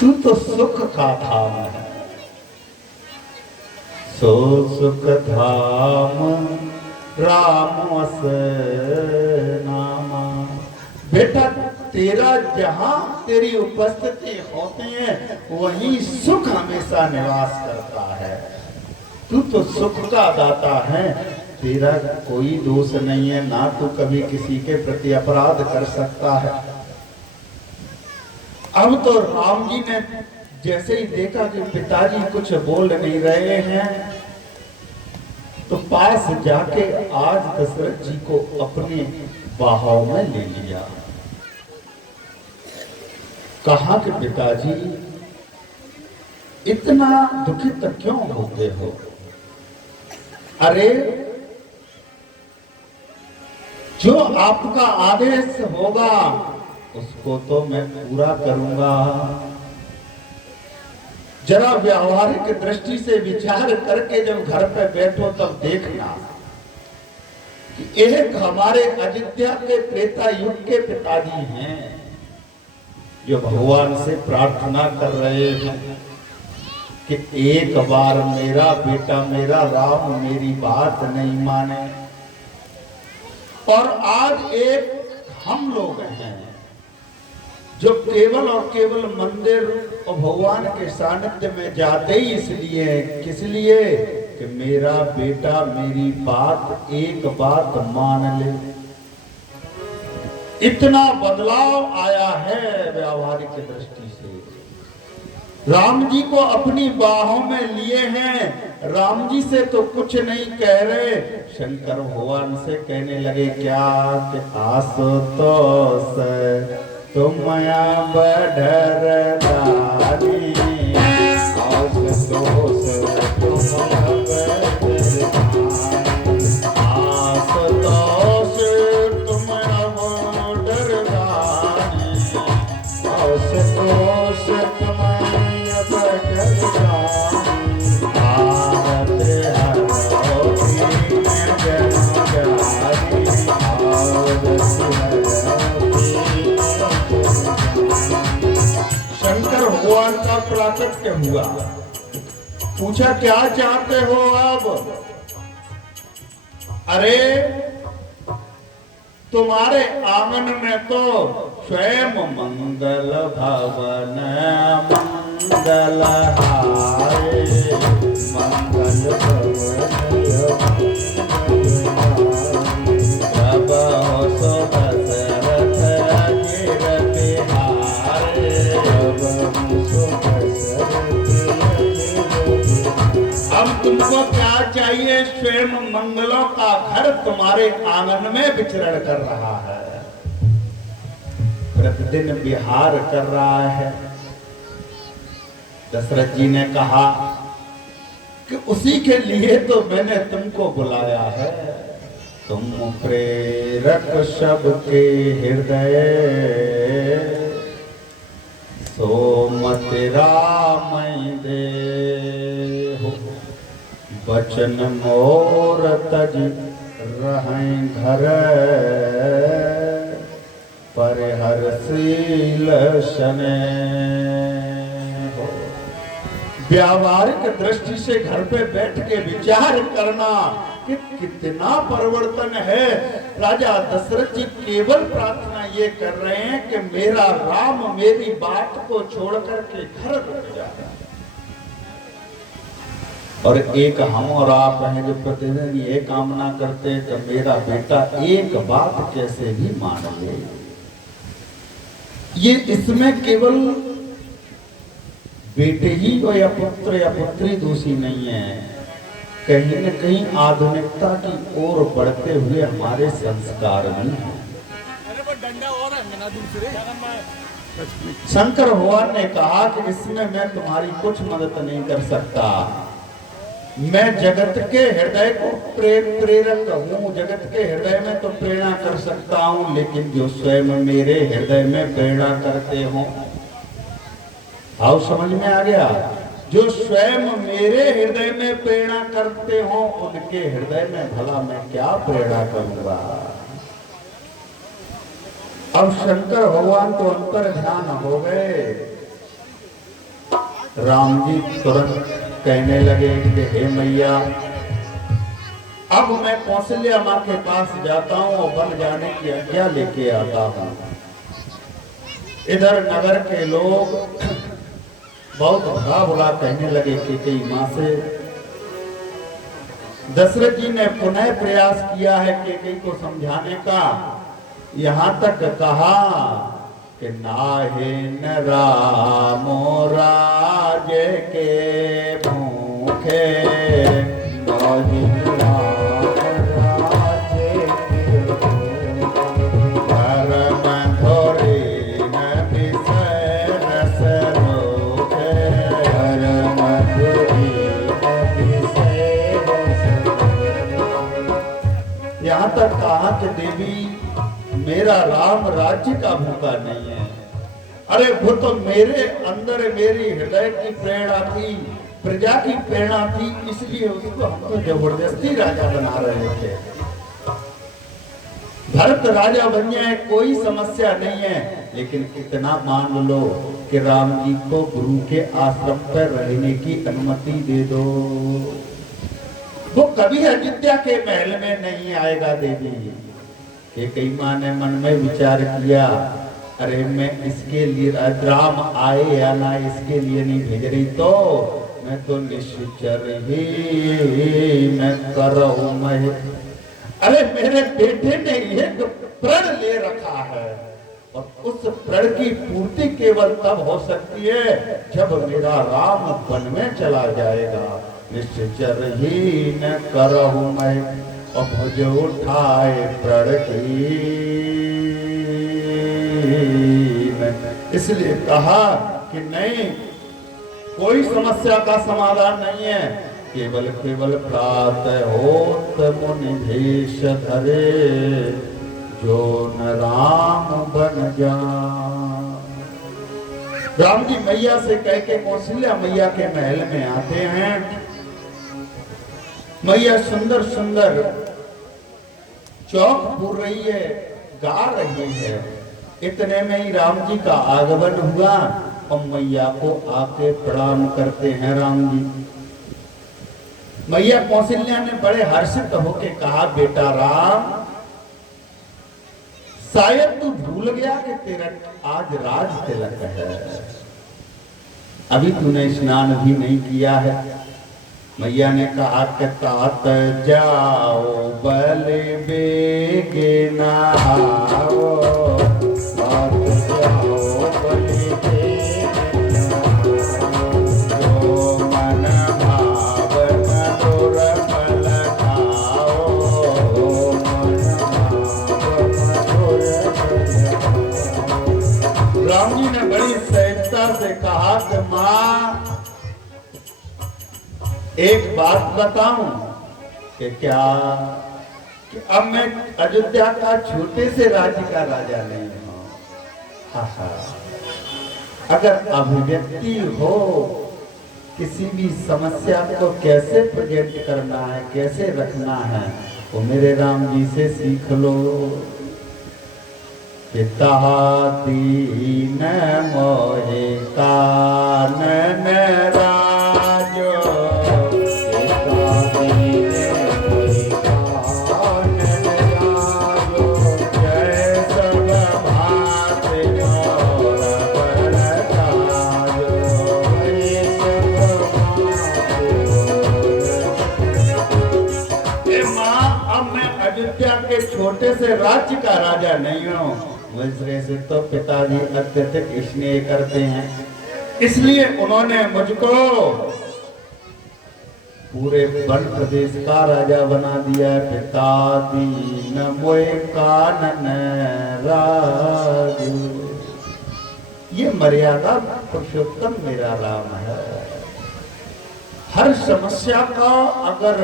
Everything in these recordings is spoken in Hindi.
तू तो सुख का धाम है, सो सुख धाम राम अस नामा। बेटा तेरा जहां तेरी उपस्थिति होती है वहीं सुख हमेशा निवास करता है। तू तो सुख का दाता है, तेरा कोई दोष नहीं है, ना तू कभी किसी के प्रति अपराध कर सकता है। अब तो राम जी ने जैसे ही देखा कि पिताजी कुछ बोल नहीं रहे हैं, तो पास जाके आज दशरथ जी को अपने बाहों में ले लिया। कहा कि पिताजी इतना दुखित क्यों होते हो? अरे जो आपका आदेश होगा उसको तो मैं पूरा करूंगा। जरा व्यावहारिक दृष्टि से विचार करके जब घर पे बैठो तब देखना कि एक हमारे अयोध्या के त्रेता युग के पिताजी हैं जो भगवान से प्रार्थना कर रहे हैं कि एक बार मेरा बेटा मेरा राम मेरी बात नहीं माने, और आज एक हम लोग हैं जो केवल और केवल मंदिर और भगवान के सानिध्य में जाते ही इसलिए, किस लिए कि मेरा बेटा मेरी बात एक बात मान ले। इतना बदलाव आया है व्यावहारिक दृष्टि से। राम जी को अपनी बाहों में लिए हैं, राम जी से तो कुछ नहीं कह रहे, शंकर भगवान से कहने लगे क्या कि आशुतोष तुम बढ़र दानी, आशुतोष तुम शंकर भगवान का प्राकट्य हुआ। पूछा क्या चाहते हो अब? अरे तुम्हारे आंगन में तो स्वयं मंगल भवन मंगल हाय, मंगल भवन अब तुमको क्या चाहिए? स्वयं मंगलों का घर तुम्हारे आंगन में विचरण कर रहा है, प्रतिदिन विहार कर रहा है। दशरथ जी ने कहा कि उसी के लिए तो मैंने तुमको बुलाया है। तुम प्रेरक सबके हृदय, सोमत राम दे हो, बचन मोर तज रहें घर, परिहरशील शने हो। व्यावहारिक दृष्टि से घर पे बैठ के विचार करना कि कितना परिवर्तन है। राजा दशरथ जी केवल प्रार्थना ये कर रहे हैं कि मेरा राम मेरी बात को छोड़ करके घर रुक जाए, और एक हम और आप हैं जो प्रतिदिन ये कामना करते हैं कि मेरा बेटा एक बात कैसे भी मान ले। ये इसमें केवल बेटे ही या पुत्री दोषी नहीं है, कहीं न कहीं आधुनिकता की ओर बढ़ते हुए हमारे संस्कार भी हैं। शंकर भगवान ने कहा कि इसमें मैं तुम्हारी कुछ मदद नहीं कर सकता, मैं जगत के हृदय को प्रेरक हूँ, जगत के हृदय में तो प्रेरणा कर सकता हूँ, लेकिन जो स्वयं मेरे हृदय में प्रेरणा करते हो, आओ समझ में आ गया? जो स्वयं मेरे हृदय में प्रेरणा करते हो उनके हृदय में भला मैं क्या प्रेरणा करूंगा? अब शंकर भगवान तो अंतर ध्यान हो गए राम जी तुरंत कहने लगे कि हे मैया, अब मैं कौशल्या माँ के पास जाता हूँ और वन जाने की आज्ञा लेके आता हूँ। इधर नगर के लोग बहुत भला बुरा कहने लगे कि माँ से। दशरथ जी ने पुनः प्रयास किया है केकई को समझाने का, यहाँ तक कहा कि नाहे न रामो राजे के भूखे, नाहे न राम राजे के भूखे, धर्म धोरी न विषय रस रोके, धर्म धोरी न विषय रस रोके। यहाँ तक कहा कि देवी मेरा राम राज्य का भूखा नहीं है। अरे वो तो मेरे अंदर मेरी हृदय की प्रेरणा थी, प्रजा की प्रेरणा थी, इसलिए उसको हम तो जबरदस्ती राजा बना रहे थे। भरत राजा बन जाए कोई समस्या नहीं है, लेकिन इतना मान लो कि राम जी को गुरु के आश्रम पर रहने की अनुमति दे दो। वो कभी अयोध्या के महल में नहीं आएगा देवी। कई माँ ने मन में विचार किया, अरे मैं इसके लिए राम आए या ना इसके लिए नहीं भेज रही, तो मैं तो निश्चर ही मैं करूँ मैं। अरे मेरे बेटे ने एक प्रण ले रखा है और उस प्रण की पूर्ति केवल तब हो सकती है जब मेरा राम वन में चला जाएगा। निश्चर ही न करूँ मैं और भुज उठाए प्रण की। इसलिए कहा कि नहीं, कोई समस्या का समाधान नहीं है, केवल केवल प्रातः होत मुनि भेष धरे, जो न राम बन जा। राम जी मैया से कह के कौशल्या मैया के महल में आते हैं। मैया सुंदर सुंदर चौक पूर रही है, गा रही है। इतने में ही राम जी का आगमन हुआ और मैया को आके प्रणाम करते हैं राम जी। मैया कौशल्या ने बड़े हर्षित होके कहा, बेटा राम, शायद तू भूल गया कि तेरा आज राज तिलक है, अभी तूने स्नान भी नहीं किया है। मैया ने कहा कि तात जाओ बल बेगे नहाओ, तात जाओ बल बेगे नहाओ, जो मन भावन दुर फल खाओ, मन भावन दुर फल खाओ। राम जी ने बड़ी सहजता से कहा कि माँ एक बात बताऊं कि क्या कि अब मैं अयोध्या का छोटे से राज्य का राजा नहीं हूं। अगर अभिव्यक्ति हो, किसी भी समस्या को कैसे प्रेजेंट करना है, कैसे रखना है, वो मेरे राम जी से सीख लो। पिता दीन मोहे कानन राजो, छोटे से राज्य का राजा नहीं हूँ, मुझसे से तो पिताजी अत्यधिक स्नेह करते हैं, इसलिए उन्होंने मुझको पूरे वन प्रदेश का राजा बना दिया। पिता दीन मोए कानन राजो, ये मर्यादा पुरुषोत्तम मेरा राम है। हर समस्या का अगर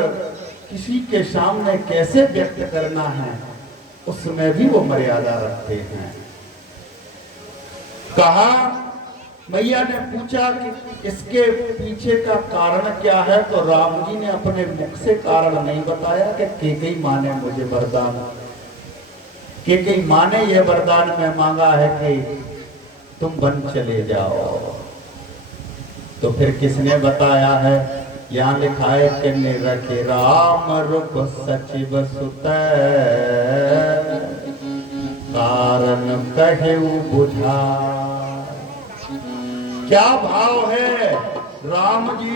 किसी के सामने कैसे व्यक्त करना है, उसमें भी वो मर्यादा रखते हैं। कहा, मैया ने पूछा कि इसके पीछे का कारण क्या है, तो राम जी ने अपने मुख से कारण नहीं बताया कि केकई माँ ने मुझे वरदान, केकई माँ ने यह वरदान में मांगा है कि तुम वन चले जाओ। तो फिर किसने बताया है? यहाँ लिखा है कि निरखे राम रूप सचिव सुत, कारण कहेउ बुझा। क्या भाव है? राम जी